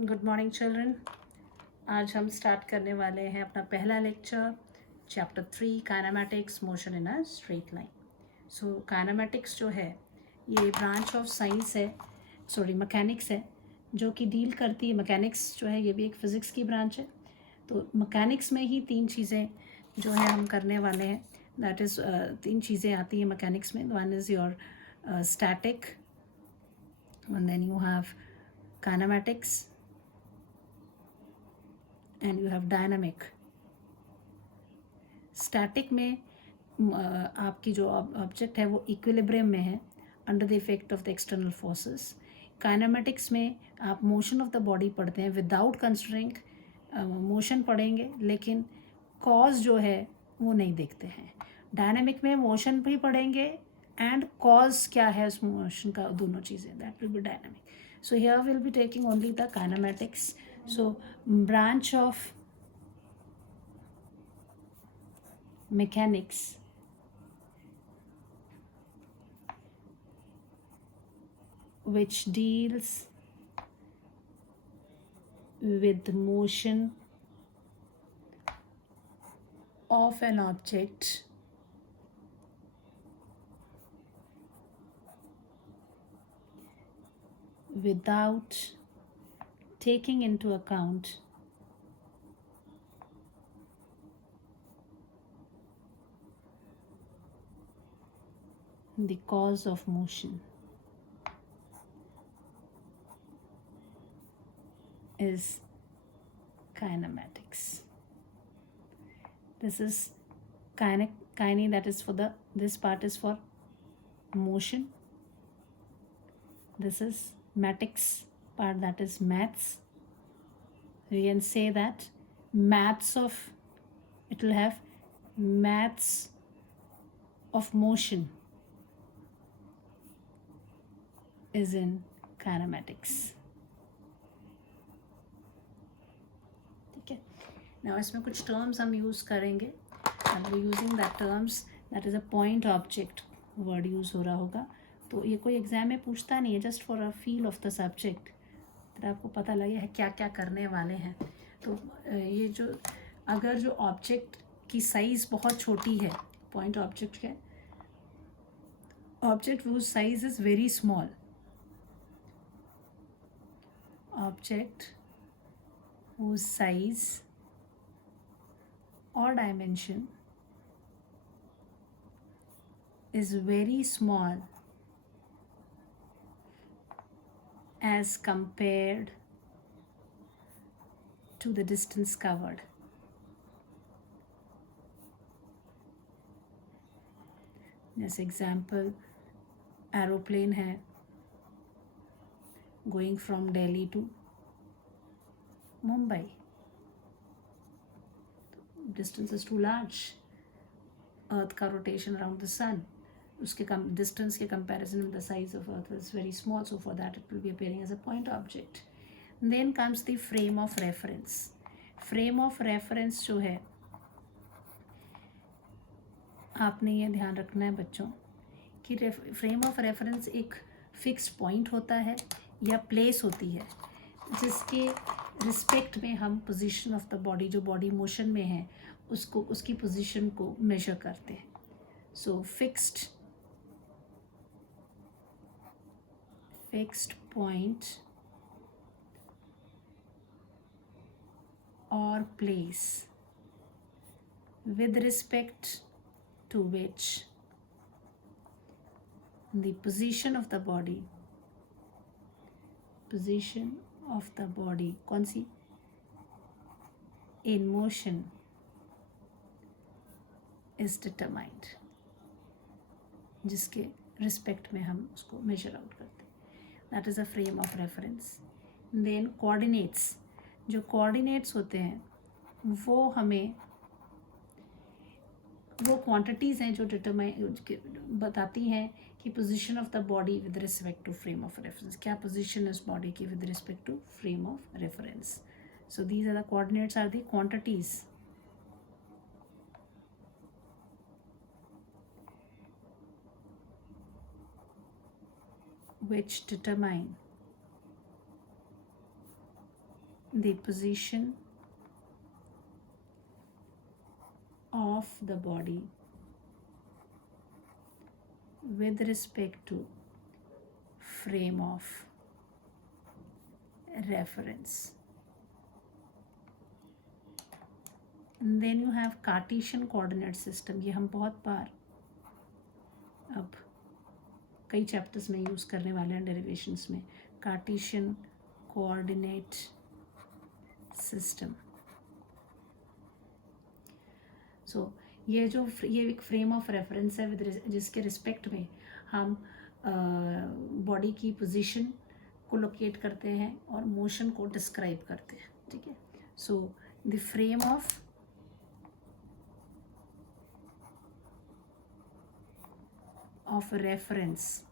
Good morning children. आज हम start करने वाले हैं अपना पहला lecture, chapter 3 kinematics motion in a straight line. So kinematics जो है ये ब्रांच ऑफ साइंस है, मैकेनिक्स है, जो कि डील करती है। मैकेनिक्स जो है ये भी एक फिज़िक्स की ब्रांच है। तो मैकेनिक्स में ही तीन चीज़ें जो है हम करने वाले हैं। दैट इज़ तीन चीज़ें आती हैं मैकेनिक्स में। One is your static, and then you have kinematics, and you have dynamic. Static में आपकी जो ऑब्जेक्ट है वो इक्विलिब्रियम में है under the effect of the external forces. Kinematics में आप मोशन ऑफ द बॉडी पढ़ते हैं, विदाउट कंसिडरिंग मोशन पढ़ेंगे, लेकिन कॉज जो है वो नहीं देखते हैं। डायनामिक में मोशन भी पढ़ेंगे एंड कॉज क्या है उस मोशन का, दोनों चीज़ें, that will be dynamic. So here will be taking only the kinematics. So branch of mechanics which deals with the motion of an object without taking into account the cause of motion is kinematics. This is kine, that is for the, this part is for motion. This is matics part, that is maths. We can say that maths of, it will have maths of motion is in kinematics. ठीक है, now इसमें कुछ terms हम use करेंगे। Using that terms, that is a point object word use हो रहा होगा। तो ये कोई एग्जाम में पूछता नहीं है, just for a feel of the subject, तो आपको पता लगे है क्या क्या करने वाले हैं। तो ये जो, अगर जो ऑब्जेक्ट की साइज़ बहुत छोटी है, पॉइंट ऑब्जेक्ट है, object whose size is very small, object whose size or dimension is very small as compared to the distance covered. जैसे एग्जाम्पल, एरोप्लेन है going from Delhi to Mumbai, distance is too large. Earth का rotation around the सन, उसके distance के comparison में the size of earth is very small, so for that it will be appearing as a point object. Then comes the frame of reference. Frame of reference जो है, आपने ये ध्यान रखना है बच्चों कि फ्रेम ऑफ रेफरेंस एक फिक्स पॉइंट होता है या प्लेस होती है जिसके रिस्पेक्ट में हम पोजीशन ऑफ द बॉडी, जो बॉडी मोशन में है, उसको, उसकी पोजीशन को मेजर करते हैं। सो फिक्स्ड पॉइंट और place with respect to which the position of the body कौन सी, in motion is determined, जिसके रिस्पेक्ट में हम उसको मेजर आउट करते हैं, that is a frame of reference. Then coordinates, जो कोऑर्डिनेट्स होते हैं वो हमें, वो क्वांटिटीज़ हैं जो बताती हैं कि position of the body with respect to frame of reference, क्या पोजीशन है उस बॉडी की with respect to frame of reference. So these are the coordinates, are the quantities which determine the position of the body with respect to frame of reference. And then you have Cartesian coordinate system. ये हम बहुत बार अब कई chapters में use करने वाले हैं derivations में. Cartesian coordinate system. सो ये एक फ्रेम ऑफ रेफरेंस है जिसके रिस्पेक्ट में हम बॉडी की पोजीशन को लोकेट करते हैं और मोशन को डिस्क्राइब करते हैं. ठीक है. So the frame of reference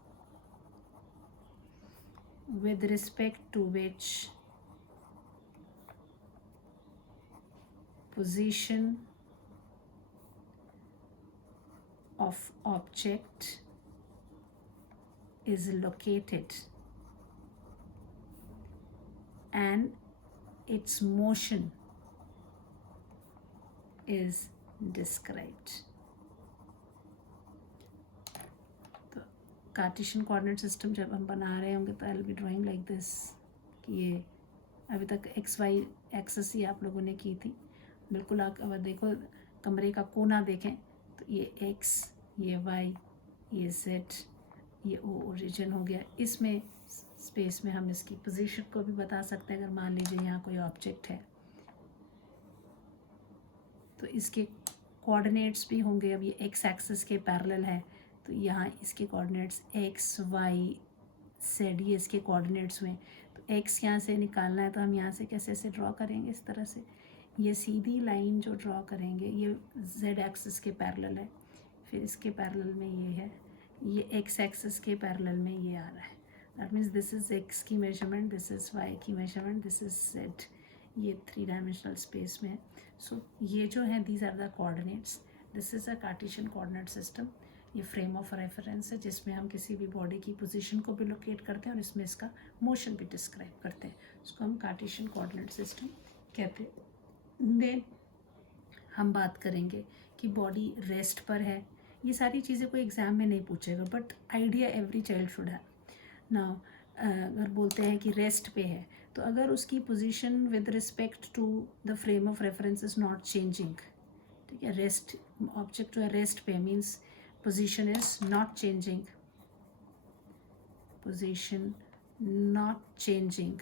with respect to which position of object is located and its motion is described. Cartesian coordinate system जब हम बना रहे होंगे तो आई will B drawing like this कि ये अभी तक एक्स वाई एक्सेस ही आप लोगों ने की थी. बिल्कुल आप अगर देखो कमरे का कोना देखें तो ये एक्स, ये वाई, ये जेड, ये ओ ओरिजिन हो गया. इसमें स्पेस में हम इसकी पोजीशन को भी बता सकते हैं. अगर मान लीजिए यहाँ कोई ऑब्जेक्ट है तो इसके कोऑर्डिनेट्स भी होंगे. अब ये एक्स एक्सिस के पैरेलल है तो यहाँ इसके कोऑर्डिनेट्स एक्स वाई जेड ये इसके कोऑर्डिनेट्स हुए. तो एक्स यहाँ से निकालना है तो हम यहाँ से कैसे ऐसे ड्रॉ करेंगे. इस तरह से ये सीधी लाइन जो ड्रॉ करेंगे ये जेड एक्सिस के पैरेलल है. फिर इसके पैरेलल में ये है, ये एक्स एक्सिस के पैरेलल में ये आ रहा है. That means this is x की मेजरमेंट, दिस इज़ वाई की मेजरमेंट, दिस इज़ जेड. ये 3 डायमेंशनल स्पेस में है. सो ये जो है these are the coordinates. This is a Cartesian coordinate system. ये फ्रेम ऑफ रेफरेंस है जिसमें हम किसी भी बॉडी की पोजीशन को भी लोकेट करते हैं और इसमें इसका मोशन भी डिस्क्राइब करते हैं. उसको हम कार्टेशियन कोऑर्डिनेट सिस्टम कहते हैं. देन हम बात करेंगे कि बॉडी रेस्ट पर है. ये सारी चीज़ें कोई एग्ज़ाम में नहीं पूछेगा but idea every child should have. Now अगर बोलते हैं कि रेस्ट पे है तो अगर उसकी position with respect to the frame of reference is not changing. ठीक है. रेस्ट ऑब्जेक्ट जो है रेस्ट पे means position is not changing, position not changing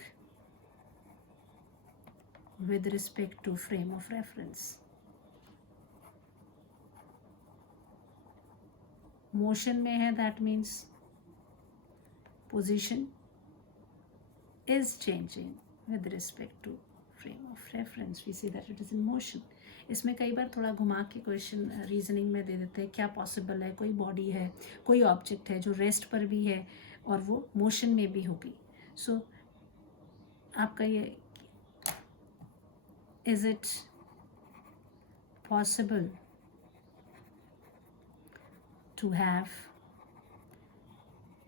with respect to frame of reference. Motion में है that means position is changing with respect to frame of reference. We see that it is in motion. इसमें कई बार थोड़ा घुमा के question reasoning में दे देते हैं. क्या पॉसिबल है, कोई बॉडी है, कोई ऑब्जेक्ट है जो रेस्ट पर भी है और वो मोशन में भी होगी. सो आपका ये is it possible to have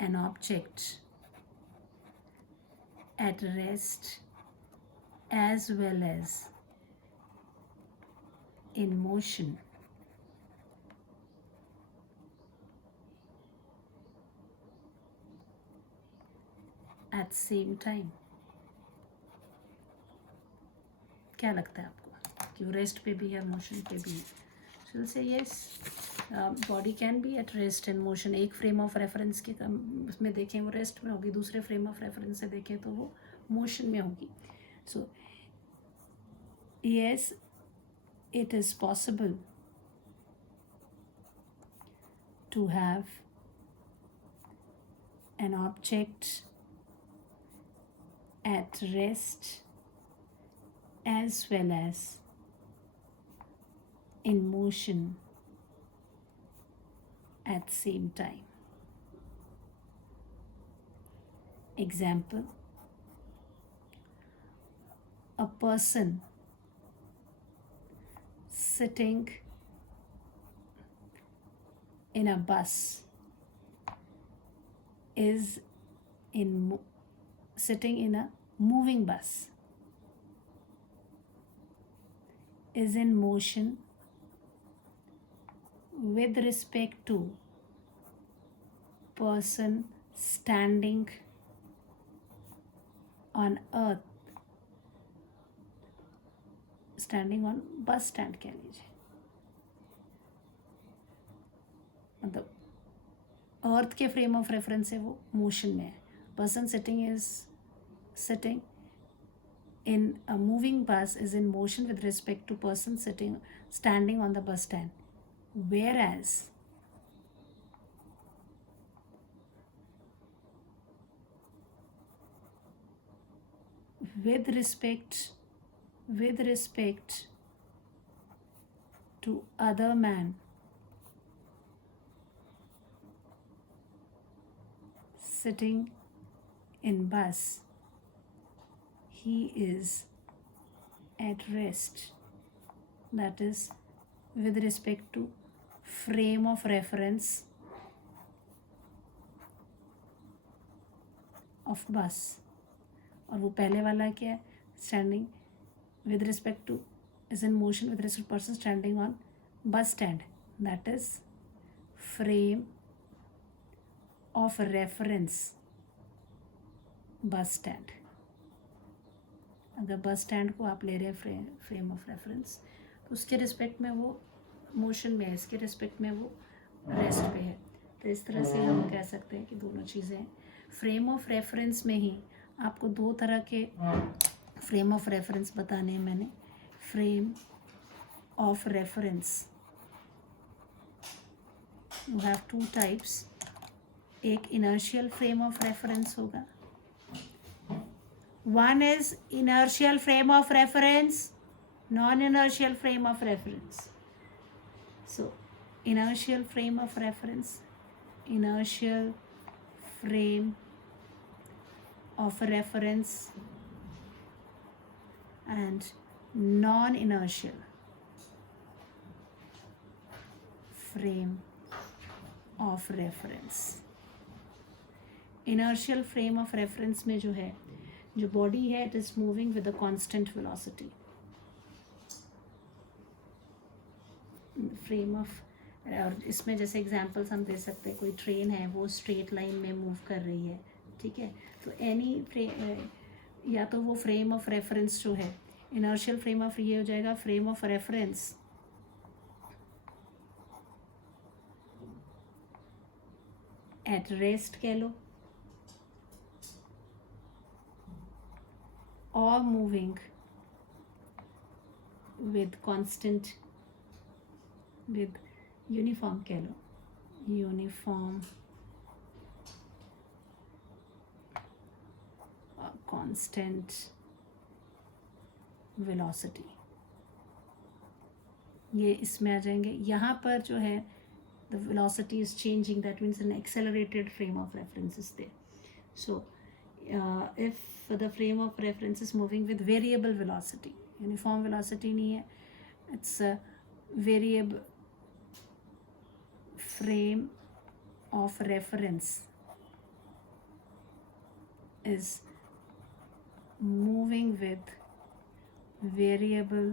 an object at rest as well as in motion at same time. क्या लगता है आपको कि वो रेस्ट पे भी है, मोशन पे भी है? So we'll say yes, body can be at rest and motion. एक फ्रेम ऑफ रेफरेंस के उसमें देखें वो रेस्ट में होगी, दूसरे फ्रेम ऑफ रेफरेंस से देखें तो वो मोशन में होगी. So yes, it is possible to have an object at rest as well as in motion at same time. Example: a person sitting in a bus is sitting in a moving bus. is in motion with respect to person standing on earth, standing on bus stand कह लीजिए, मतलब अर्थ के frame of reference से वो motion में है. Person sitting in a moving bus is in motion with respect to person standing on the bus stand, whereas with respect to other man sitting in bus, he is at rest. That is with respect to frame of reference of bus. और वो पहले वाला क्या है, standing with respect to is in motion with respect to person standing on bus stand. That is frame of reference bus stand. अगर bus stand को आप ले रहे हैं फ्रेम ऑफ रेफरेंस, तो उसके रिस्पेक्ट में वो मोशन में है, इसके रिस्पेक्ट में वो रेस्ट पे है. तो इस तरह से हम कह सकते हैं कि दोनों चीज़ें हैं. फ्रेम ऑफ रेफरेंस में ही आपको दो तरह के फ्रेम ऑफ रेफरेंस बताने हैं मैंने. Frame of reference you have two types. एक इनर्शियल फ्रेम ऑफ रेफरेंस होगा. One is inertial frame of reference, non-inertial frame of reference. So, inertial frame of reference, inertial frame of reference, and non-inertial frame of reference. Inertial frame of reference में जो है, जो body है, it is moving with a constant velocity. Frame of, और इसमें जैसे examples हम दे सकते हैं, कोई ट्रेन है वो स्ट्रेट लाइन में मूव कर रही है, ठीक है, तो एनी या तो वो फ्रेम ऑफ रेफरेंस जो है, इनर्शियल फ्रेम ऑफ, ये हो जाएगा frame of reference at rest कह लो, or moving with constant, with uniform कह लो, uniform constant velocity. ये इसमें आ जाएंगे. यहाँ पर जो है the velocity is changing, that means an accelerated frame of reference is there. So if the frame of reference is moving with variable velocity, uniform velocity नहीं है, it's a variable frame of reference is moving with variable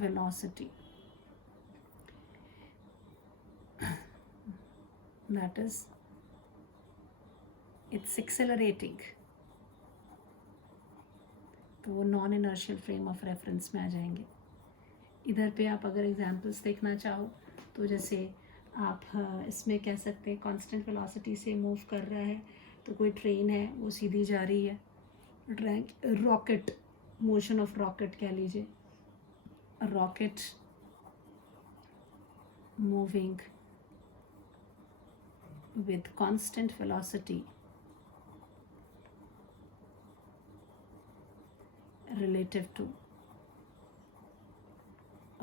velocity, that is it's accelerating. तो वो non inertial frame of reference में आ जाएंगे. इधर पे आप अगर एग्जांपल्स देखना चाहो तो जैसे आप इसमें कह सकते हैं कांस्टेंट वेलोसिटी से मूव कर रहा है, तो कोई ट्रेन है वो सीधी जा रही है, रॉकेट, मोशन ऑफ रॉकेट कह लीजिए, rocket moving with constant velocity relative to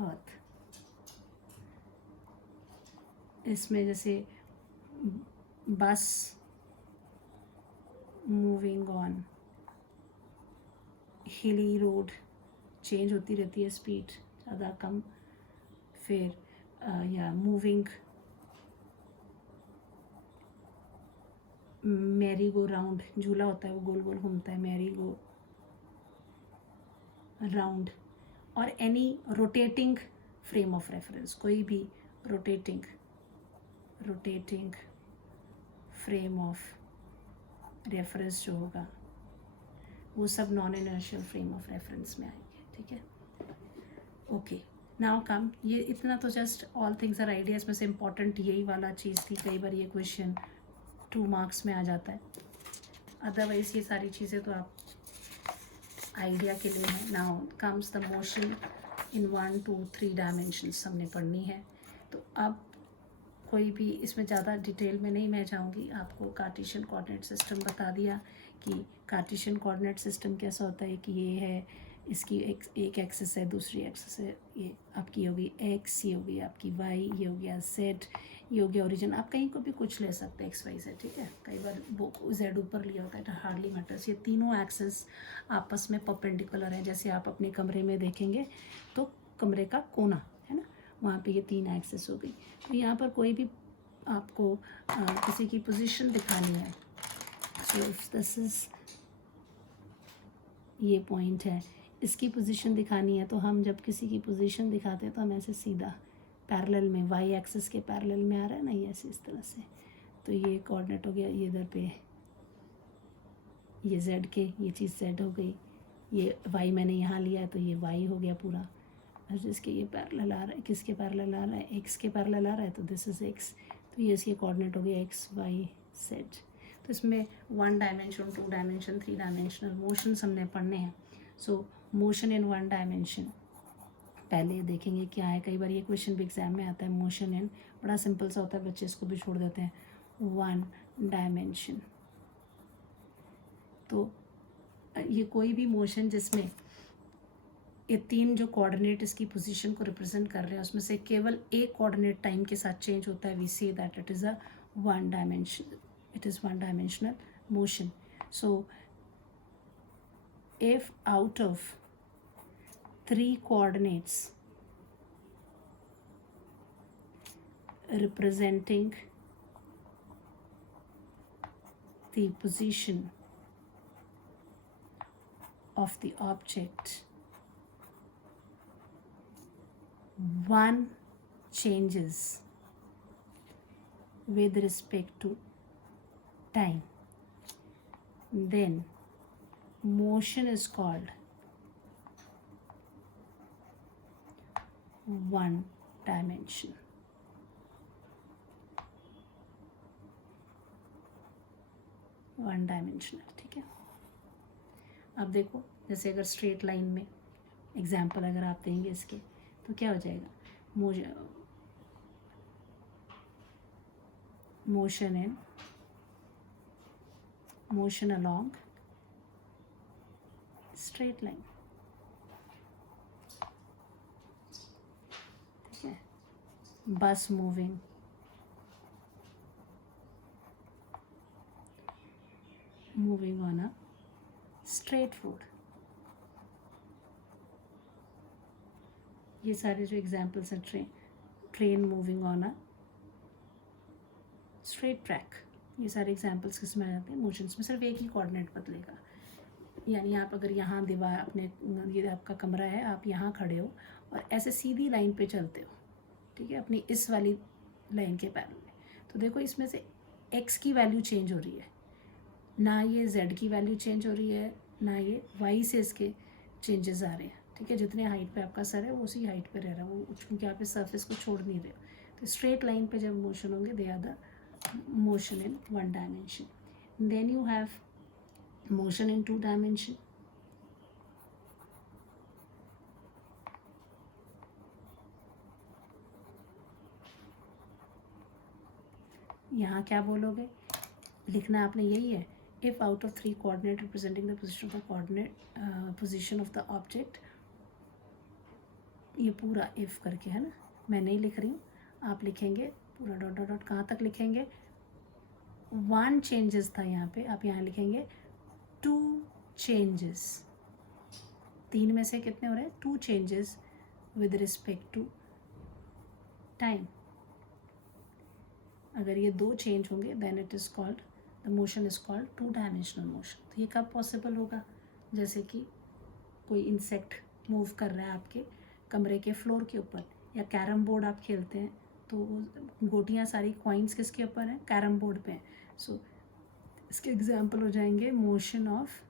earth. इसमें जैसे बस मूविंग ऑन हिली रोड, चेंज होती रहती है स्पीड, ज़्यादा कम, फिर या मूविंग मैरी गो राउंड, झूला होता है वो गोल गोल घूमता है, मैरी गो राउंड और any rotating frame of reference, कोई भी रोटेटिंग फ्रेम ऑफ रेफरेंस जो होगा वो सब non inertial frame of reference में आएंगे, ठीक है। ओके, नाउ कम, ये इतना तो just all things are ideas में से इम्पॉर्टेंट यही वाला चीज़ थी। कई बार ये क्वेश्चन 2 मार्क्स में आ जाता है, अदरवाइज ये सारी चीज़ें तो आप आइडिया के लिए है। Now comes the motion in 1, 2, 3 dimensions हमने पढ़नी है। तो अब कोई भी इसमें ज़्यादा डिटेल में नहीं मैं जाऊँगी, आपको कार्टेशियन कोऑर्डिनेट सिस्टम बता दिया कि कार्टेशियन कोऑर्डिनेट सिस्टम कैसा होता है कि ये है, इसकी एक एक्सिस है, दूसरी एक्सिस है, ये आपकी होगी एक्स, ये होगी आपकी वाई, ये हो गया जेड, ये हो गया ओरिजिन। आप कहीं को भी कुछ ले सकते हैं एक्स वाई जेड, ठीक है। कई बार वो जेड ऊपर लिया होता है, तो हार्डली मैटर्स। ये तीनों एक्सिस आपस में परपेंडिकुलर है। जैसे आप अपने कमरे में देखेंगे तो कमरे का कोना है ना, वहाँ पे ये 3 एक्सिस हो गई। तो यहाँ पर कोई भी आपको किसी की पोजीशन दिखानी है, सो इफ दिस इज, ये पॉइंट है, इसकी पोजीशन दिखानी है, तो हम जब किसी की पोजीशन दिखाते हैं तो हम ऐसे सीधा पैरेलल में, वाई एक्सिस के पैरेलल में आ रहा है ना, ये ऐसे इस तरह से। तो ये कोऑर्डिनेट हो गया, ये इधर पे ये जेड के, ये चीज़ जेड हो गई, ये वाई मैंने यहाँ लिया है तो ये वाई हो गया पूरा। और जिसके ये पैरेलल आ रहा है, किसके पैरेलल आ रहा है, एक्स के पैरेलल आ रहा है, तो दिस इज़ एक्स, तो ये इसके कोऑर्डिनेट हो गया एक्स वाई जेड। तो इसमें 1 डायमेंशन, 2 डायमेंशन, 3 डायमेंशनल मोशंस हमने पढ़ने हैं। सो मोशन इन 1 डायमेंशन पहले देखेंगे क्या है। कई बार ये क्वेश्चन भी एग्जाम में आता है, मोशन इन, बड़ा सिंपल सा होता है, बच्चे इसको भी छोड़ देते हैं। 1 डायमेंशन, तो ये कोई भी मोशन जिसमें ये 3 जो कोऑर्डिनेट इसकी पोजीशन को रिप्रेजेंट कर रहे हैं उसमें से केवल एक कोऑर्डिनेट टाइम के साथ चेंज होता है, we say that it is a 1 dimension, it is 1 dimensional motion. So if out of 3 coordinates representing the position of the object, 1 changes with respect to time, then motion is called 1 dimension. One dimensional, ठीक है। अब देखो, जैसे अगर straight line में example अगर आप देंगे इसके, तो क्या हो जाएगा, motion in, motion along straight line, ठीक है। बस moving, on a straight road, ये सारे जो एग्जाम्पल्स हैं, train moving on a straight track, ये सारे एग्जाम्पल्स किस में आ जाते हैं, मोशंस में। सिर्फ एक ही कोऑर्डिनेट बदलेगा, यानी आप अगर यहाँ दीवार अपने, ये आपका कमरा है, आप यहाँ खड़े हो और ऐसे सीधी लाइन पे चलते हो, ठीक है, अपनी इस वाली लाइन के पैरेलल में, तो देखो इसमें से x की वैल्यू चेंज हो रही है, ना ये z की वैल्यू चेंज हो रही है, ना ये y से इसके चेंजेस आ रहे हैं, ठीक है। जितने हाइट पे आपका सर है वो उसी हाइट पे रह रहा है, वो क्योंकि आप इस सरफेस को छोड़ नहीं रहे हो। तो स्ट्रेट लाइन पे जब मोशन होंगे, they are the motion in 1 dimension. Then you have motion in 2 dimension. यहाँ क्या बोलोगे, लिखना आपने यही है, if out of 3 coordinate representing the position of the coordinate position of the object, ये पूरा if करके है ना, मैं नहीं लिख रही हूँ, आप लिखेंगे पूरा डॉट डॉट डॉट, कहाँ तक लिखेंगे, 1 चेंजेस था यहाँ पे, आप यहाँ लिखेंगे 2 चेंजेस, 3 में से कितने हो रहे हैं, 2 changes with respect to time. अगर ये 2 चेंज होंगे, then it is called, the motion is called 2 dimensional motion. तो ये कब पॉसिबल होगा, जैसे कि कोई इंसेक्ट मूव कर रहा है आपके कमरे के फ्लोर के ऊपर, या कैरम बोर्ड आप खेलते हैं तो गोटियाँ सारी कॉइन्स किसके ऊपर हैं, कैरम बोर्ड पे हैं. सो इसके एग्जाम्पल हो जाएंगे motion of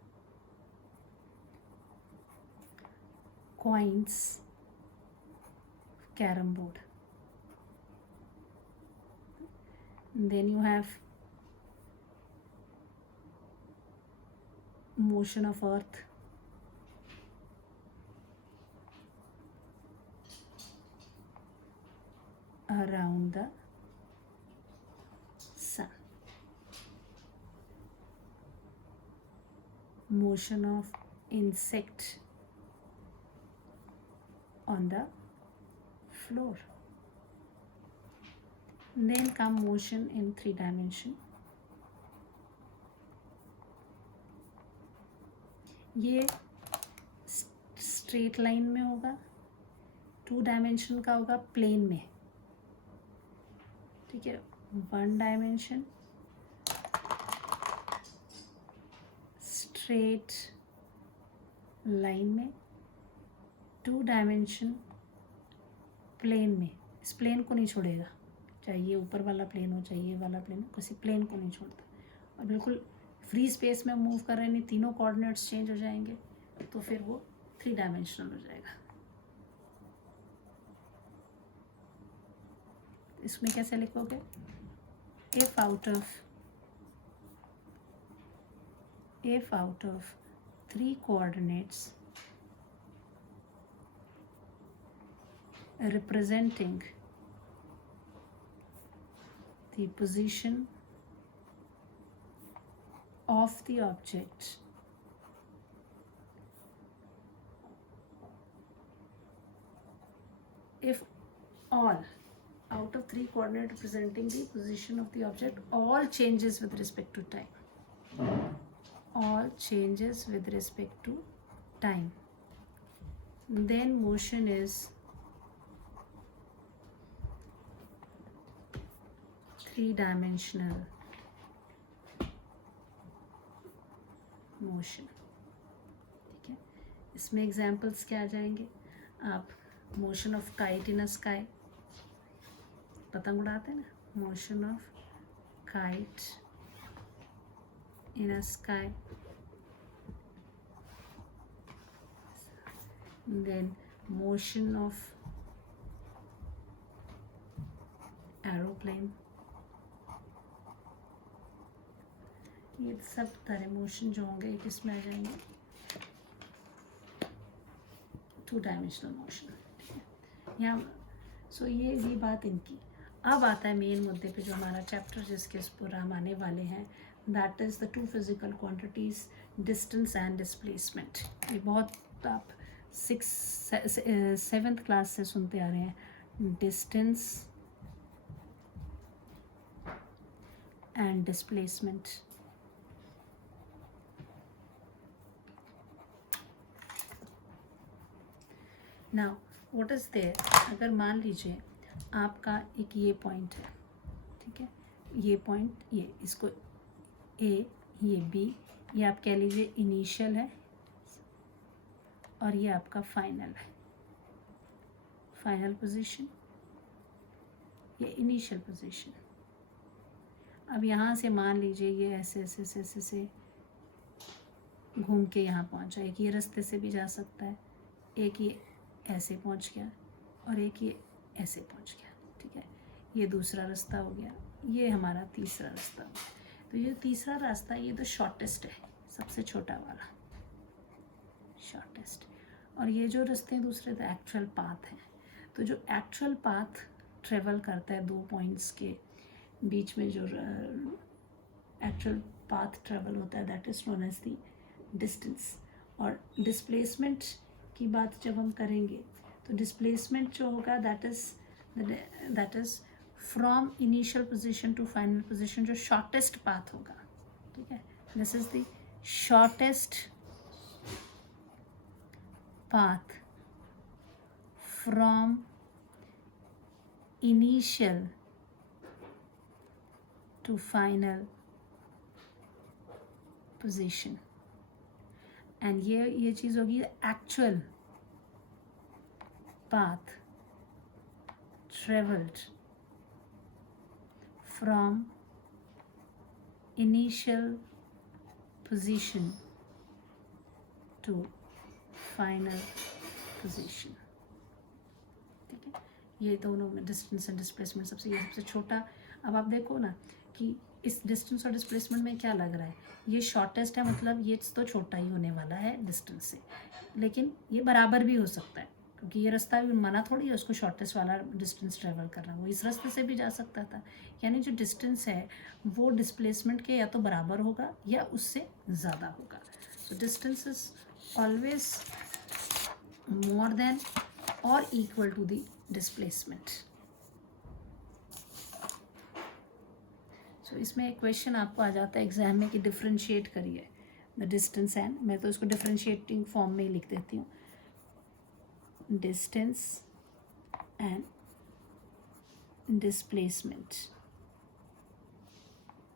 coins carrom board. Then you have motion of earth, around the sun. Motion of insect on the floor. Then come motion in 3 dimension. ये स्ट्रेट लाइन में होगा, 2 डायमेंशन का होगा प्लेन में. ठीक है, 1 डायमेंशन स्ट्रेट लाइन में, 2 dimension plane में. इस प्लेन को नहीं छोड़ेगा, चाहे ये ऊपर वाला प्लेन हो चाहे ये वाला प्लेन हो, किसी प्लेन को नहीं छोड़ता. और बिल्कुल फ्री स्पेस में मूव कर रहे हैं, नहीं तीनों कोऑर्डिनेट्स चेंज हो जाएंगे तो फिर वो 3 डायमेंशनल हो जाएगा. इसमें कैसे लिखोगे, if out of 3 coordinates representing the position of the object if all out of 3 coordinate representing the position of the object, all changes with respect to time, all changes with respect to time, then motion is 3-dimensional motion. ठीक है, इसमें examples क्या आ जाएंगे, आप motion of kite in a sky, पतंग उड़ाते हैं ना, motion of kite in a sky. Then motion of aeroplane. ये सब तरह मोशन जो होंगे ये किस में आ जाएंगे, 2 डायमेंशनल मोशन. ठीक है, यहाँ सो ये बात इनकी. अब आता है मेन मुद्दे पे जो हमारा चैप्टर जिसके उस पर हम आने वाले हैं, that is the 2 physical quantities, distance and displacement. ये बहुत आप 7th क्लास से सुनते आ रहे हैं, distance and displacement. Now what is there, अगर मान लीजिए आपका एक ये पॉइंट है, ठीक है, ये पॉइंट, ये इसको ए, ये बी, ये आप कह लीजिए इनिशियल है और ये आपका फाइनल है, फाइनल पोजीशन, ये इनिशियल पोजीशन. अब यहाँ से मान लीजिए ये ऐसे ऐसे ऐसे ऐसे से घूम के यहाँ पहुँचा. एक ये रास्ते से भी जा सकता है, एक ये ऐसे पहुँच गया और एक ये ऐसे पहुँच गया. ठीक है, ये दूसरा रास्ता हो गया, ये हमारा तीसरा रास्ता हो गया. तो ये तीसरा रास्ता ये तो शॉर्टेस्ट है, सबसे छोटा वाला शॉर्टेस्ट. और ये जो रास्ते दूसरे तो एक्चुअल पाथ हैं. तो जो एक्चुअल पाथ ट्रेवल करता है 2 पॉइंट्स के बीच में, जो एक्चुअल पाथ ट्रेवल होता है, that is known as the distance. और डिस्प्लेसमेंट की बात जब हम करेंगे तो डिस्प्लेसमेंट जो होगा that is from initial position to final position, जो शॉर्टेस्ट पाथ होगा. ठीक है, this is the shortest path from initial to final position. And ये चीज़ होगी actual path traveled from initial position to final position. ठीक है, ये दोनों में डिस्टेंस एंड डिस्प्लेसमेंट ये सबसे छोटा. अब आप देखो ना कि इस डिस्टेंस और डिस्प्लेसमेंट में क्या लग रहा है, ये शॉर्टेस्ट है, मतलब ये तो छोटा ही होने वाला है डिस्टेंस से, लेकिन ये बराबर भी हो सकता है क्योंकि ये रास्ता भी मना थोड़ी है उसको शॉर्टेस्ट वाला डिस्टेंस ट्रेवल करना, वो इस रास्ते से भी जा सकता था. यानी जो डिस्टेंस है वो डिस्प्लेसमेंट के या तो बराबर होगा या उससे ज़्यादा होगा. So distance is always more than और इक्वल टू द डिस्प्लेसमेंट. सो इसमें एक क्वेश्चन आपको आ जाता है एग्जाम में कि डिफ्रेंशिएट करिए द डिस्टेंस एंड, मैं तो इसको डिफ्रेंशिएटिंग फॉर्म में ही लिख देती हूँ, डिस्टेंस एंड डिस्प्लेसमेंट.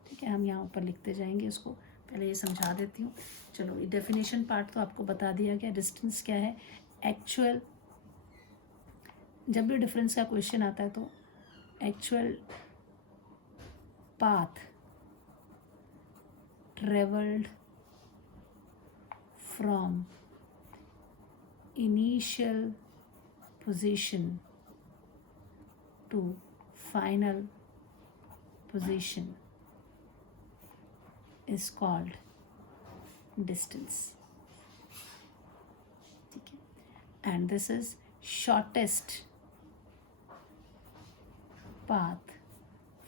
ठीक है, हम यहाँ ऊपर लिखते जाएंगे इसको, पहले ये समझा देती हूँ. चलो, ये डेफिनेशन पार्ट तो आपको बता दिया गया. डिस्टेंस क्या है, एक्चुअल, जब भी डिफरेंस का क्वेश्चन आता है तो actual path traveled from initial position to final position is called distance. ठीक है, and this is shortest path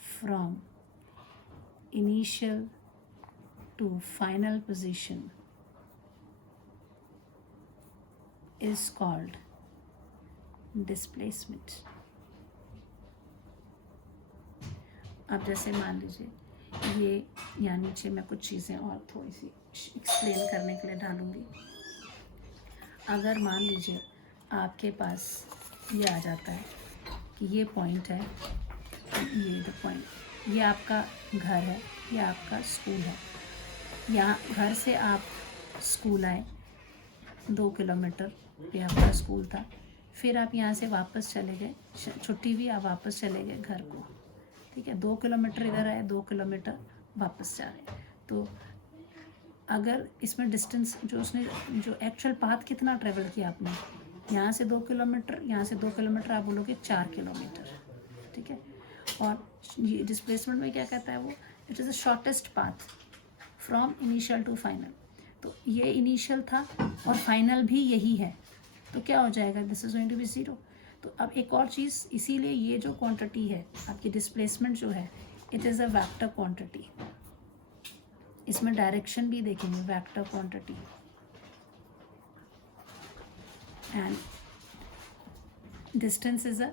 from initial to final position is called displacement. अब जैसे मान लीजिए ये यहाँ नीचे मैं कुछ चीज़ें और थोड़ी सी एक्सप्लेन करने के लिए डालूँगी. अगर मान लीजिए आपके पास ये आ जाता है कि ये पॉइंट है, ये द पॉइंट, ये आपका घर है, ये आपका स्कूल है. यहाँ घर से आप स्कूल आए, 2 किलोमीटर पे आपका स्कूल था. फिर आप यहाँ से वापस चले गए, छुट्टी हुई, आप वापस चले गए घर को. ठीक है, 2 किलोमीटर इधर आए, 2 किलोमीटर वापस जा रहे हैं. तो अगर इसमें डिस्टेंस जो उसने जो एक्चुअल पाथ कितना ट्रेवल किया आपने, यहाँ से 2 किलोमीटर, यहाँ से 2 किलोमीटर, आप बोलोगे 4 किलोमीटर. ठीक है, और ये डिस्प्लेसमेंट में क्या कहता है वो, it is the shortest path from initial to final. तो ये इनिशियल था और फाइनल भी यही है, तो क्या हो जाएगा, this is going to be 0. तो अब एक और चीज़, इसीलिए ये जो क्वांटिटी है आपकी डिस्प्लेसमेंट जो है, it is a vector quantity. इसमें डायरेक्शन भी देखेंगे, vector quantity, and distance is a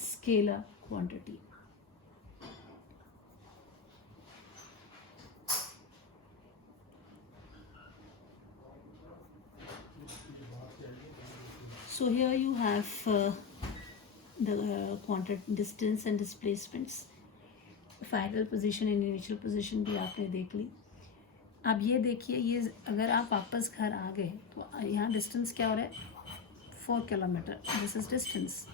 scalar quantity. So here you have the quantity, distance and displacements. Final position and initial position भी आपने देख ली. अब ये देखिए, ये अगर आप वापस घर आ गए तो यहाँ डिस्टेंस क्या हो रहा है, 4 किलोमीटर, दिस इज डिस्टेंस.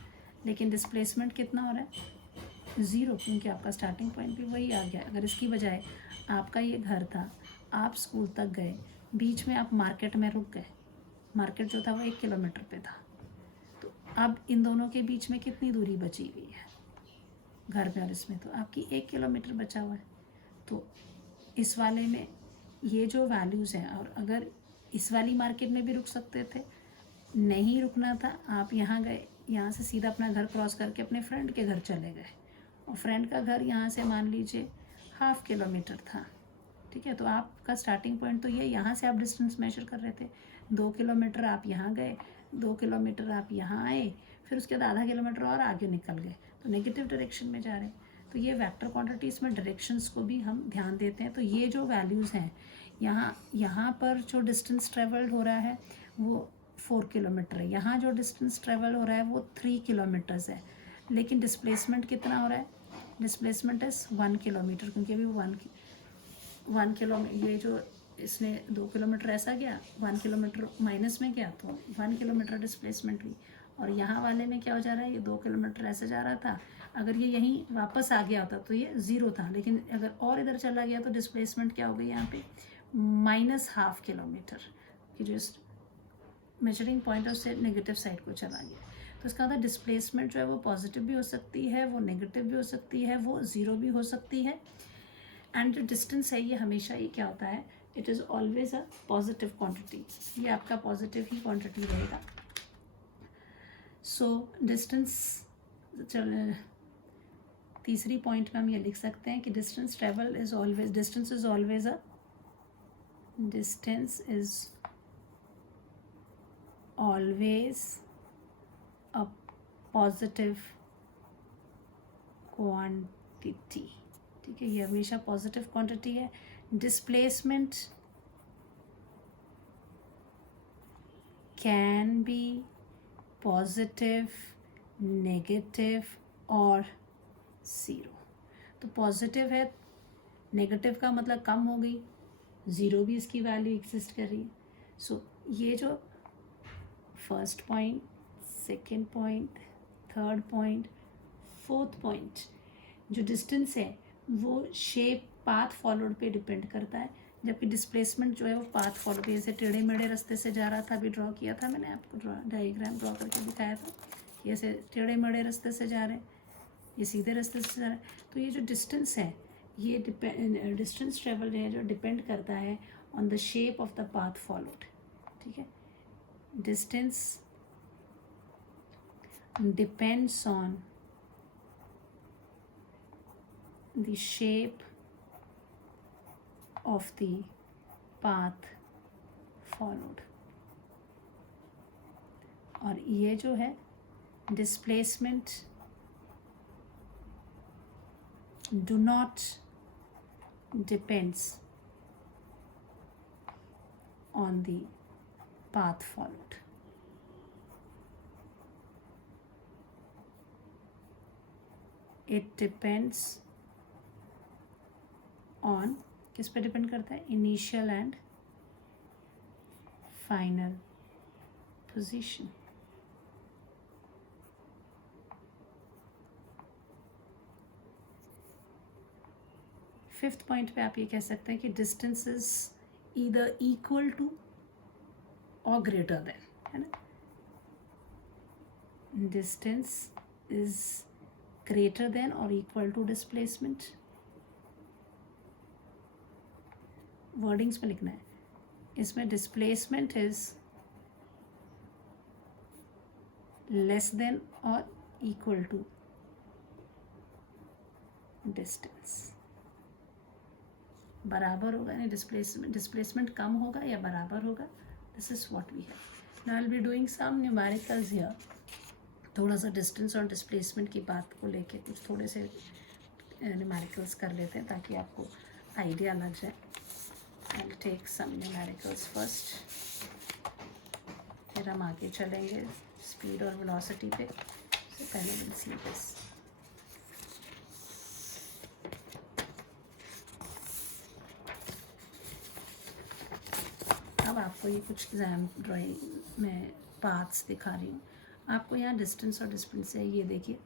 लेकिन डिस्प्लेसमेंट कितना हो रहा है, 0, क्योंकि आपका स्टार्टिंग पॉइंट भी वही आ गया. अगर इसकी बजाय आपका ये घर था, आप स्कूल तक गए, बीच में आप मार्केट में रुक गए, मार्केट जो था वो 1 किलोमीटर पे था, तो अब इन दोनों के बीच में कितनी दूरी बची हुई है, घर में और इसमें, तो आपकी 1 किलोमीटर बचा हुआ है. तो इस वाले में ये जो वैल्यूज़ हैं, और अगर इस वाली मार्केट में भी रुक सकते थे, नहीं रुकना था, आप यहाँ गए, यहाँ से सीधा अपना घर क्रॉस करके अपने फ्रेंड के घर चले गए, और फ्रेंड का घर यहाँ से मान लीजिए 1/2 किलोमीटर था. ठीक है, तो आपका स्टार्टिंग पॉइंट तो ये, यहाँ से आप डिस्टेंस मेजर कर रहे थे, 2 किलोमीटर आप यहाँ गए, 2 किलोमीटर आप यहाँ आए, फिर उसके बाद आधा किलोमीटर और आगे निकल गए, तो नेगेटिव डायरेक्शन में जा रहे हैं. तो ये वेक्टर क्वांटिटीज़ में डायरेक्शंस को भी हम ध्यान देते हैं. तो ये जो वैल्यूज़ हैं, यहाँ पर जो डिस्टेंस ट्रेवल्ड हो रहा है वो 4 किलोमीटर है, यहाँ जो डिस्टेंस ट्रेवल हो रहा है वो 3 किलोमीटर्स है, लेकिन डिस्प्लेसमेंट कितना हो रहा है, डिस्प्लेसमेंट इज़ 1 किलोमीटर, क्योंकि अभी 1 किलोमीटर, ये जो इसने 2 किलोमीटर ऐसा गया, 1 किलोमीटर माइनस में गया तो 1 किलोमीटर डिस्प्लेसमेंट हुई। और यहाँ वाले में क्या हो जा रहा है, ये 2 किलोमीटर ऐसे जा रहा था, अगर ये यहीं वापस आ गया होता तो ये 0 था, लेकिन अगर और इधर चला गया तो डिस्प्लेसमेंट क्या हो गई यहाँ पे, -1/2 किलोमीटर कि जो मेजरिंग पॉइंट उससे नेगेटिव साइड को चला गया। तो इसका मतलब डिस्प्लेसमेंट जो है वो पॉजिटिव भी हो सकती है, वो नेगेटिव भी हो सकती है, वो 0 भी हो सकती है। एंड जो डिस्टेंस है ये हमेशा ही क्या होता है, it is always a positive quantity, ये आपका पॉजिटिव ही क्वांटिटी रहेगा। सो डिस्टेंस, तीसरी पॉइंट में हम ये लिख सकते हैं कि distance travel is always, distance is always a positive quantity. ठीक है, ये हमेशा पॉजिटिव क्वांटिटी है। Displacement can be positive, negative और 0। तो पॉजिटिव है, नेगेटिव का मतलब कम हो गई, 0 भी इसकी वैल्यू एग्जिस्ट कर रही है। सो ये जो first point, second point, third point, fourth point, जो डिस्टेंस है वो शेप पाथ फॉलोड पे डिपेंड करता है, जबकि डिस्प्लेसमेंट जो है वो पाथ फॉलो पे, जैसे टेढ़े मेढ़े रास्ते से जा रहा था, अभी ड्रॉ किया था मैंने आपको, डायग्राम ड्रॉ करके दिखाया था, कि ऐसे टेढ़े मेढ़े रास्ते से जा रहे हैं, ये सीधे रास्ते से जा रहे हैं। तो ये जो डिस्टेंस है, ये डिस्टेंस ट्रेवल जो है जो डिपेंड करता है on the shape of the path followed. ठीक है, distance depends on the shape of the path followed। और ये जो है displacement do not depends on the path followed। It depends on, किस पे डिपेंड करता है, initial and final position. Fifth point पे आप ये कह सकते हैं कि distance is either equal to और ग्रेटर देन, है ना, distance is greater than or equal to displacement। Wordings में लिखना है, इसमें डिस्प्लेसमेंट इज लेस देन और इक्वल टू डिस्टेंस, बराबर होगा, यानी डिस्प्लेसमेंट कम होगा या बराबर होगा। This is what we have. Now I will be doing some numericals here, थोड़ा सा डिस्टेंस और डिस्प्लेसमेंट की बात को लेके कुछ थोड़े से न्यूमेरिकल्स कर लेते हैं ताकि आपको आइडिया लग जाए। I will take some numericals first, फिर हम आगे चलेंगे स्पीड और वेलोसिटी पे। तो पहले विल सी दिस। अब आपको ये कुछ एग्जाम ड्राइंग में पाथ्स दिखा रही हूँ। आपको यहाँ डिस्टेंस और डिस्टेंस है, ये देखिए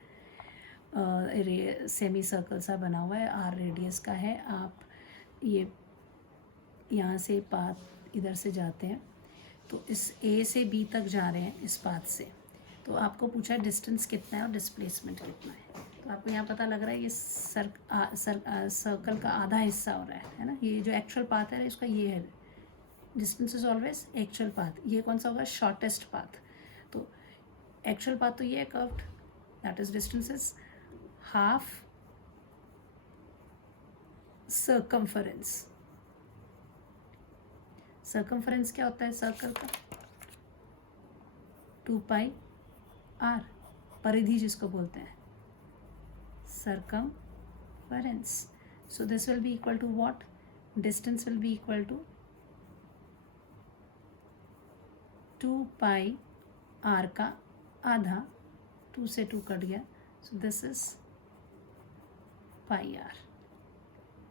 सेमी सर्कल सा बना हुआ है, आर रेडियस का है। आप ये यहाँ से पाथ इधर से जाते हैं तो इस ए से बी तक जा रहे हैं इस पाथ से, तो आपको पूछा है डिस्टेंस कितना है और डिस्प्लेसमेंट कितना है। तो आपको यहाँ पता लग रहा है ये सर्कल का आधा हिस्सा हो रहा है ना, ये जो एक्चुअल पाथ है इसका ये है, distance is always actual path. ये कौन सा होगा, शॉर्टेस्ट पाथ। तो एक्चुअल पाथ तो ये है curved, that is distance is half circumference. Circumference क्या होता है सर्कल का, 2πr, परिधि जिसको बोलते हैं, circumference। So this will be equal to what? Distance will be equal to 2πr का आधा, 2 से 2 कट गया, so this is πr।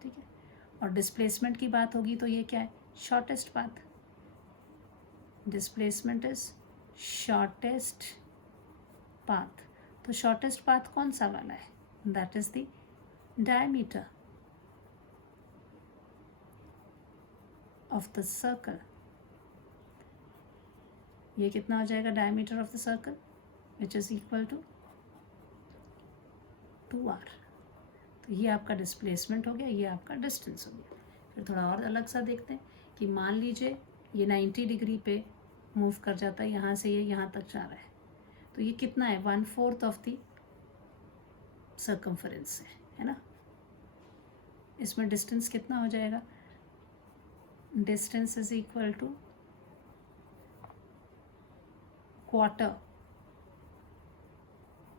ठीक है, और डिस्प्लेसमेंट की बात होगी तो ये क्या है, shortest path. Displacement is shortest path. तो शॉर्टेस्ट पाथ कौन सा वाला है, that is the diameter of the circle. ये कितना हो जाएगा, diameter of the circle, which is equal to 2r। तो ये आपका डिस्प्लेसमेंट हो गया, ये आपका डिस्टेंस हो गया। फिर थोड़ा और अलग सा देखते हैं कि मान लीजिए ये 90 डिग्री पे मूव कर जाता है, यहाँ से ये यहाँ तक जा रहा है, तो ये कितना है, 1/4 ऑफ द सर्कम्फरेंस है ना। इसमें डिस्टेंस कितना हो जाएगा, distance is equal to quarter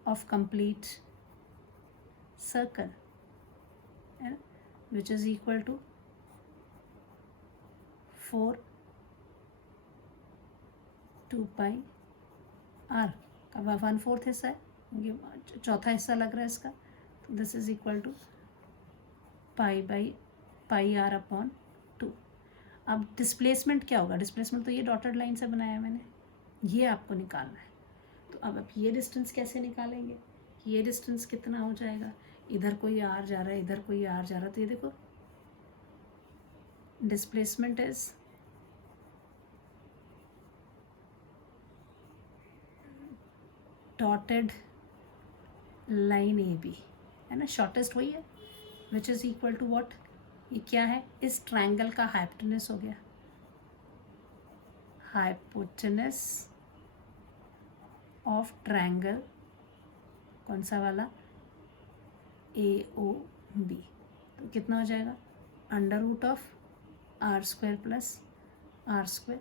of complete circle है ना, विच इज इक्वल टू 4 2πr का 1/4 हिस्सा है, ये चौथा हिस्सा लग रहा है इसका, तो this is equal to πr upon 2। अब डिस्प्लेसमेंट क्या होगा, डिस्प्लेसमेंट तो ये डॉटेड लाइन से बनाया है मैंने, ये आपको निकालना है। तो अब आप ये डिस्टेंस कैसे निकालेंगे, ये डिस्टेंस कितना हो जाएगा, इधर कोई आर जा रहा है, इधर कोई आर जा रहा है, तो ये देखो displacement is dotted line A B है ना, शॉर्टेस्ट वही है, which is equal to what, ये क्या है, इस ट्रायंगल का हाइपोटेनस हो गया, हाइपोटेनस ऑफ ट्रायंगल कौन सा वाला, AOB। तो कितना हो जाएगा, under root of r² plus r²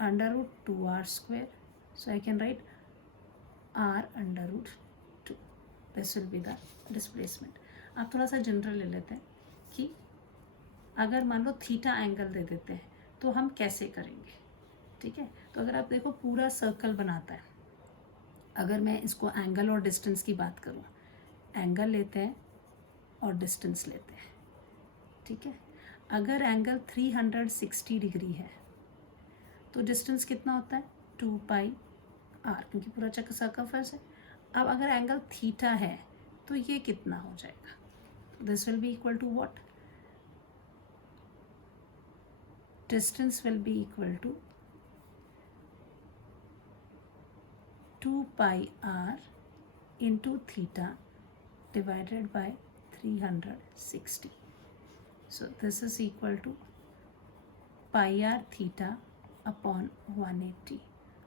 under root 2r², so I can write r under root 2, this will be the displacement. आप थोड़ा सा जनरल ले लेते हैं कि अगर मान लो थीटा एंगल दे देते हैं तो हम कैसे करेंगे, ठीक है। तो अगर आप देखो पूरा सर्कल बनाता है, अगर मैं इसको एंगल और डिस्टेंस की बात करूँ, एंगल लेते हैं और डिस्टेंस लेते हैं, ठीक है। अगर एंगल 360 डिग्री है तो डिस्टेंस कितना होता है, 2πr, क्योंकि पूरा चक्कर सर्कमफरेंस है। अब अगर एंगल थीटा है तो ये कितना हो जाएगा, this will be equal to what, distance will be equal to 2πr into theta divided by 360. So this is equal to πr theta upon 180.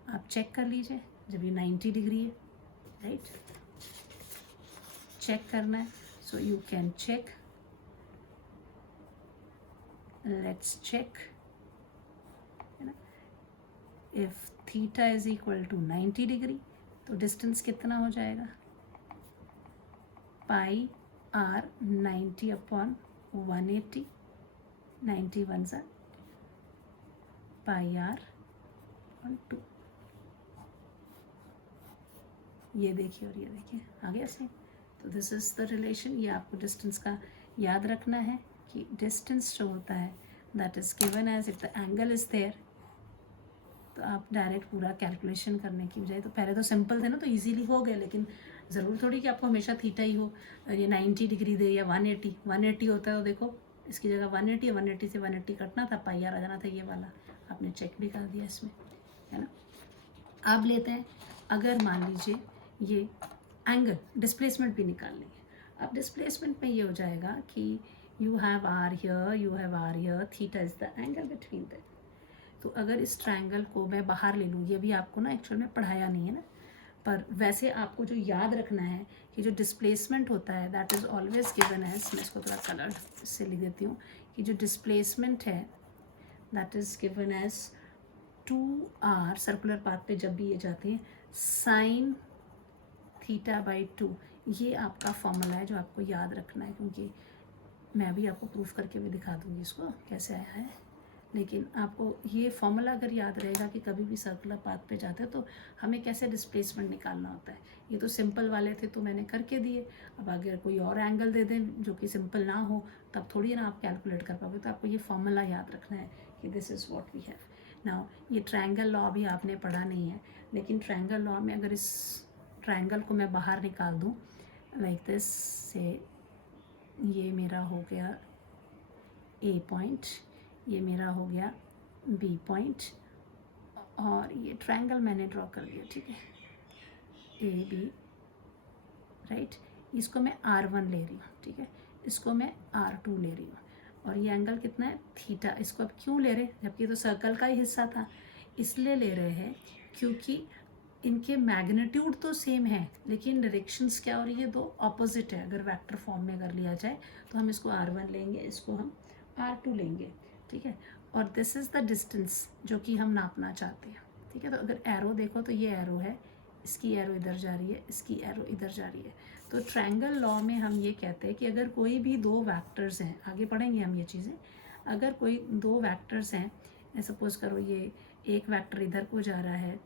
आप चेक कर लीजिए, जब ये 90 डिग्री है, राइट, चेक करना है, so you can check, let's check, है ना। If theta is equal to 90 degree तो डिस्टेंस कितना हो जाएगा, πr 90 अपॉन 180, 90 वन सा πr अपॉन 2, ये देखिए और ये देखिए आ गया सेम। तो दिस इज द रिलेशन। ये आपको डिस्टेंस का याद रखना है कि डिस्टेंस जो होता है that is given as if the angle is there. तो आप डायरेक्ट पूरा कैलकुलेशन करने की बजाय, तो पहले तो सिंपल थे ना तो इजीली हो गए, लेकिन ज़रूर थोड़ी कि आपको हमेशा थीटा ही हो, ये 90 डिग्री दे या 180 होता है, तो देखो इसकी जगह 180 है, 180 से 180 कटना था, πr आ जाना था, ये वाला आपने चेक भी कर दिया इसमें, है ना। अब लेते हैं, अगर मान लीजिए ये एंगल डिस्प्लेसमेंट भी निकाल लेंगे। अब डिस्प्लेसमेंट में ये हो जाएगा कि you have R here, you have R here, theta is the angle between that. तो अगर इस ट्रायंगल को मैं बाहर ले लूँ, ये भी आपको ना एक्चुअल में पढ़ाया नहीं है ना, पर वैसे आपको जो याद रखना है कि जो डिस्प्लेसमेंट होता है that is always given as, मैं इसको थोड़ा कलर से लिख देती हूँ, कि जो डिस्प्लेसमेंट है that is given as 2r, circular path पे जब भी ये जाते हैं, साइन थीटा बाई 2। ये आपका फॉर्मूला है जो आपको याद रखना है, क्योंकि मैं भी आपको प्रूफ करके भी दिखा दूँगी इसको कैसे आया है। लेकिन आपको ये फॉर्मूला अगर याद रहेगा कि कभी भी सर्कुलर पाथ पे जाते हैं तो हमें कैसे डिस्प्लेसमेंट निकालना होता है। ये तो सिंपल वाले थे तो मैंने करके दिए। अब अगर कोई और एंगल दे दें जो कि सिंपल ना हो तब थोड़ी ना आप कैलकुलेट कर पाओगे। तो आपको ये फॉर्मूला याद रखना है कि this is what we have now. ये ट्रायंगल लॉ भी आपने पढ़ा नहीं है, लेकिन ट्रायंगल लॉ में अगर इस ट्रायंगल को मैं बाहर निकाल दूँ लाइक दिस, से ये मेरा हो गया ए पॉइंट, ये मेरा हो गया बी पॉइंट, और ये ट्रायंगल मैंने ड्रॉ कर दिया, ठीक है, ए बी, राइट। इसको मैं R1 ले रही हूँ, ठीक है, इसको मैं R2 ले रही हूँ, और ये एंगल कितना है थीटा। इसको अब क्यों ले रहे हैं, जबकि तो सर्कल का ही हिस्सा था, इसलिए ले रहे हैं क्योंकि इनके मैग्नीट्यूड तो सेम है लेकिन डायरेक्शंस क्या हो रही है, दो ऑपोजिट है। अगर वेक्टर फॉर्म में अगर लिया जाए तो हम इसको R1 लेंगे, इसको हम R2 लेंगे, ठीक है, और दिस इज़ द डिस्टेंस जो कि हम नापना चाहते हैं, ठीक है। तो अगर एरो देखो तो ये एरो है, इसकी एरो इधर जा रही है, इसकी एरो इधर जा रही है। तो ट्रायंगल लॉ में हम ये कहते हैं कि अगर कोई भी दो वेक्टर्स हैं, आगे पढ़ेंगे हम ये चीज़ें, अगर कोई दो वेक्टर्स हैं, सपोज करो ये एक वेक्टर इधर को जा रहा है,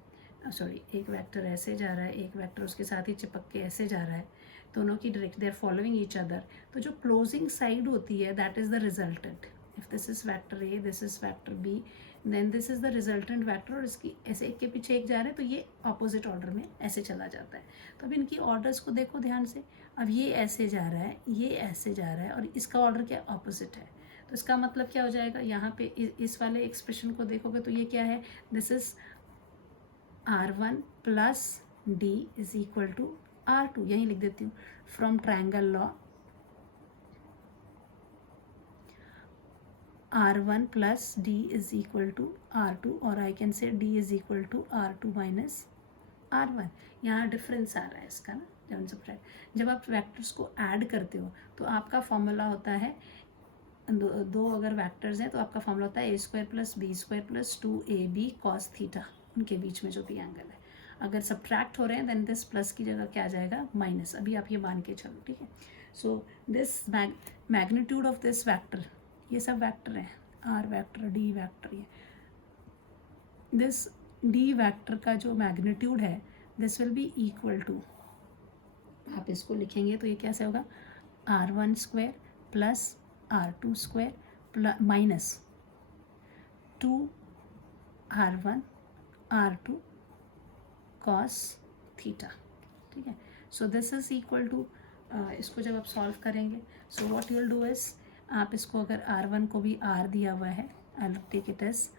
सॉरी एक वेक्टर ऐसे जा रहा है, एक वेक्टर उसके साथ ही चिपक के ऐसे जा रहा है, दोनों की direct they are following each other, तो जो क्लोजिंग साइड होती है that is the resultant. If this is vector A, this is vector B, then this is the resultant vector, और इसकी ऐसे एक के पीछे एक जा रहे हैं तो ये ऑपोजिट ऑर्डर में ऐसे चला जाता है। तो अब इनकी ऑर्डर्स को देखो ध्यान से, अब ये ऐसे जा रहा है, ये ऐसे जा रहा है, और इसका ऑर्डर क्या ऑपोजिट है। तो इसका मतलब क्या हो जाएगा, यहाँ पे इस वाले एक्सप्रेशन को देखोगे तो ये क्या है, this is R1 plus D is equal to R2, यहीं लिख देती हूँ, from triangle law R1 plus D is equal to R2, और I can say D is equal to R2 minus R1। यहाँ डिफरेंस आ रहा है इसका ना, जब आप वेक्टर्स को ऐड करते हो तो आपका फॉर्मूला होता है, दो अगर वेक्टर्स हैं तो आपका फॉर्मूला होता है a² plus b² plus 2ab cos theta, उनके बीच में जो भी एंगल है। अगर सब्ट्रैक्ट हो रहे हैं देन दिस प्लस की जगह क्या आ जाएगा, माइनस। अभी आप ये मान के चलो, ठीक है। So this magnitude of this vector, ये सब वेक्टर हैं, r वेक्टर, d वेक्टर, ये दिस d वेक्टर का जो मैग्नीट्यूड है this will be equal to, आप इसको लिखेंगे तो ये कैसे होगा, R1² plus R2² plus minus 2R1 R2 cos theta, ठीक है। So this is equal to, इसको जब आप सॉल्व करेंगे, so what you will do is, आप इसको अगर R1 को भी R दिया हुआ है, I will take it as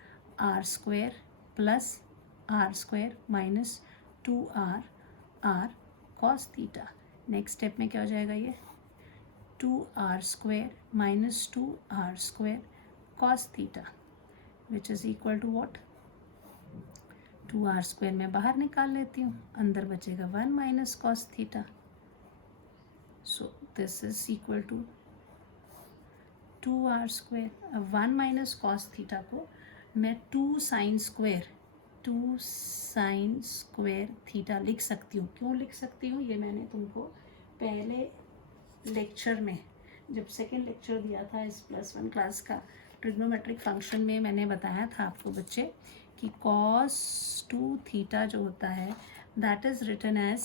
R² plus R² minus 2R R cos theta. Next step में क्या हो जाएगा, ये 2R² माइनस 2R² cos theta which is equal to what, 2R² में बाहर निकाल लेती हूँ, अंदर बचेगा 1 minus cos theta. So this is equal to 2R²। अब 1 माइनस कॉस थीटा को मैं 2 साइन स्क्वायर थीटा लिख सकती हूँ। क्यों लिख सकती हूँ, ये मैंने तुमको पहले लेक्चर में, जब सेकेंड लेक्चर दिया था इस +1 क्लास का ट्रिग्नोमेट्रिक फंक्शन में, मैंने बताया था आपको बच्चे कि cos 2 थीटा जो होता है that is written as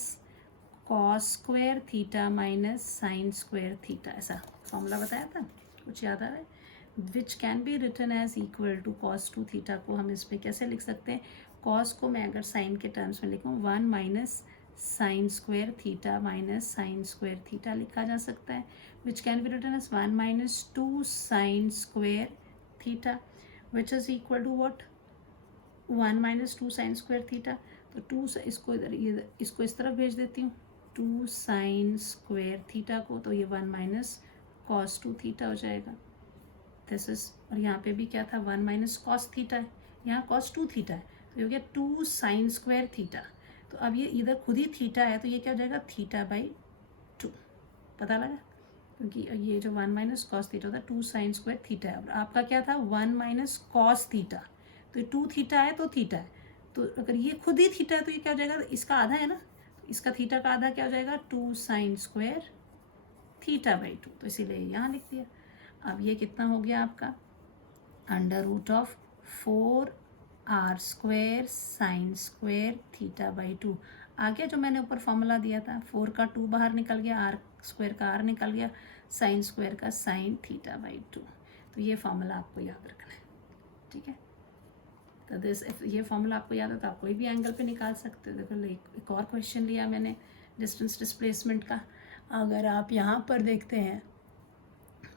cos² theta minus sine square theta, ऐसा फॉर्मूला बताया था, कुछ याद आ रहा है, which can be written as equal to cos 2 theta को हम इस पर कैसे लिख सकते हैं, cos को मैं अगर साइन के टर्म्स में लिखूँ 1 minus sine square theta minus sine square theta लिखा जा सकता है, which can be written as 1 minus 2 sine square theta which is equal to what, 1 minus 2 sine square theta. तो 2 इसको इधर, इसको इस तरफ भेज देती हूँ, 2 साइन स्क्वायर थीटा को, तो ये 1 माइनस कॉस 2 थीटा हो जाएगा, दिस इज, और यहाँ पे भी क्या था 1 माइनस कॉस थीटा है, यहाँ कॉस 2 थीटा है, तो ये हो गया 2 साइन स्क्वायर थीटा। तो अब ये इधर खुद ही थीटा है तो ये क्या हो जाएगा, थीटा बाई 2, पता लगा, क्योंकि ये जो 1 माइनस कॉस थीटा होता है 2 साइन स्क्वायर थीटा है, और आपका क्या था 1 माइनस कॉस थीटा, तो ये 2 थीटा है तो थीटा है, तो अगर ये खुद ही थीटा है तो ये क्या हो जाएगा, इसका आधा है ना, तो इसका थीटा का आधा क्या हो जाएगा 2 साइन स्क्वायर थीटा बाई 2, तो इसीलिए यहाँ लिख दिया। अब ये कितना हो गया आपका under root of 4r² sine square theta by 2। आगे जो मैंने ऊपर फॉर्मूला दिया था, 4 का 2 बाहर निकल गया, r² का r निकल गया, साइन स्क्वेयर का साइन थीटा बाई 2। तो ये फॉर्मूला आपको याद रखना है, ठीक है। तो ये फॉर्मूला आपको याद है तो आप कोई भी एंगल पे निकाल सकते हो। देखो एक और क्वेश्चन लिया मैंने डिस्टेंस डिस्प्लेसमेंट का। अगर आप यहाँ पर देखते हैं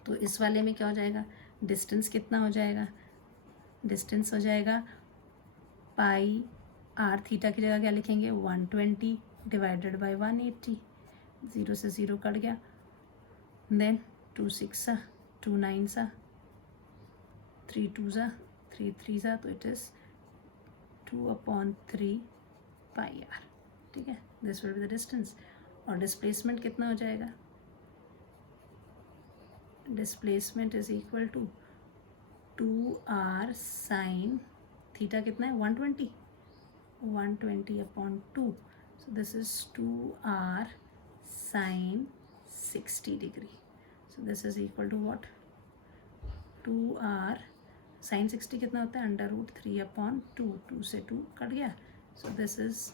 तो इस वाले में क्या हो जाएगा, डिस्टेंस कितना हो जाएगा, डिस्टेंस हो जाएगा पाई r थीटा की जगह क्या लिखेंगे 120 डिवाइडेड बाई 180, 0 से 0 कट गया, देन 2 6 2 9 3 2 3 3 तो इट इज़ 2/3 पाई r, ठीक है। This will be the distance. और डिस्प्लेसमेंट कितना हो जाएगा, displacement is equal to 2r sine theta कितना है 120 120/2, so this is 2r sin 60 degree, so this is equal to what, 2r sin 60 कितना होता है अंडर रूट 3/2, 2 से 2 कट गया, so this is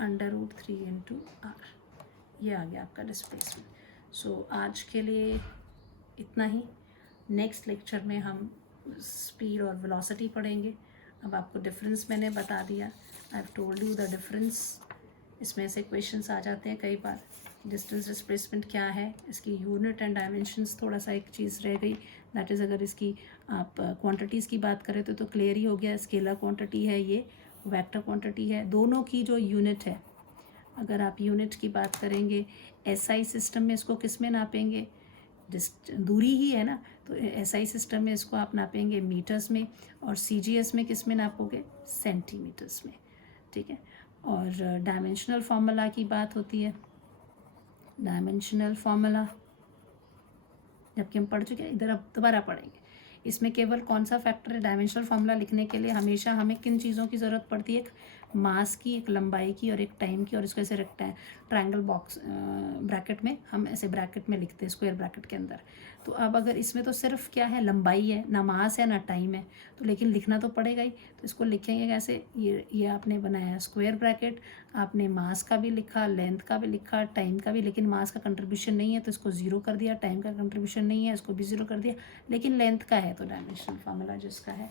under root 3 into r। ये आ गया आपका डिस्प्लेसमेंट। सो आज के लिए इतना ही। नेक्स्ट लेक्चर में हम स्पीड और वेलोसिटी पढ़ेंगे। अब आपको डिफरेंस मैंने बता दिया, I have told you the difference. इसमें से क्वेश्चंस आ जाते हैं कई बार, डिस्टेंस डिस्प्लेसमेंट क्या है, इसकी यूनिट एंड डायमेंशंस, थोड़ा सा एक चीज़ रह गई, दैट इज़ अगर इसकी आप क्वांटिटीज़ की बात करें तो क्लियर ही हो गया, स्केलर क्वांटिटी है, ये वेक्टर क्वांटिटी है, दोनों की जो यूनिट है। अगर आप यूनिट की बात करेंगे एसआई सिस्टम में इसको किस में नापेंगे, दूरी ही है ना, तो एसआई सिस्टम में इसको आप नापेंगे मीटर्स में, और सीजीएस में किस में नापोगे, सेंटीमीटर्स में, ठीक है। और डायमेंशनल फार्मूला की बात होती है, डायमेंशनल फार्मूला जबकि हम पढ़ चुके हैं, इधर अब दोबारा पढ़ेंगे। इसमें केवल कौन सा फैक्टर है डायमेंशनल फार्मूला लिखने के लिए, हमेशा हमें किन चीज़ों की ज़रूरत पड़ती है, एक मास की, एक लंबाई की और एक टाइम की, और इसको ऐसे रखता है ट्रायंगल बॉक्स ब्रैकेट में, हम ऐसे ब्रैकेट में लिखते हैं स्क्वायर ब्रैकेट के अंदर। तो अब अगर इसमें तो सिर्फ क्या है, लंबाई है, ना मास है ना टाइम है, तो लेकिन लिखना तो पड़ेगा ही। तो इसको लिखेंगे कैसे, ये आपने बनाया स्क्वायर ब्रैकेट, आपने मास का भी लिखा, लेंथ का भी लिखा, टाइम का भी, लेकिन मास का कंट्रीब्यूशन नहीं है तो इसको ज़ीरो कर दिया, टाइम का कंट्रीब्यूशन नहीं है इसको भी ज़ीरो कर दिया, लेकिन लेंथ का है तो डायमेंशनल फार्मूला जिसका है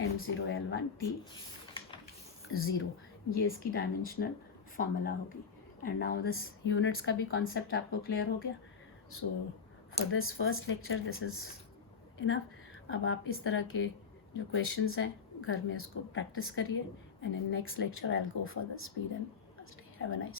m0l1t0, ये इसकी डायमेंशनल फार्मूला होगी। एंड नाउ दिस यूनिट्स का भी कॉन्सेप्ट आपको क्लियर हो गया। So for this first lecture this is enough. अब आप इस तरह के जो क्वेश्चंस हैं घर में इसको प्रैक्टिस करिए, and in next lecture I will go for the speed and have a nice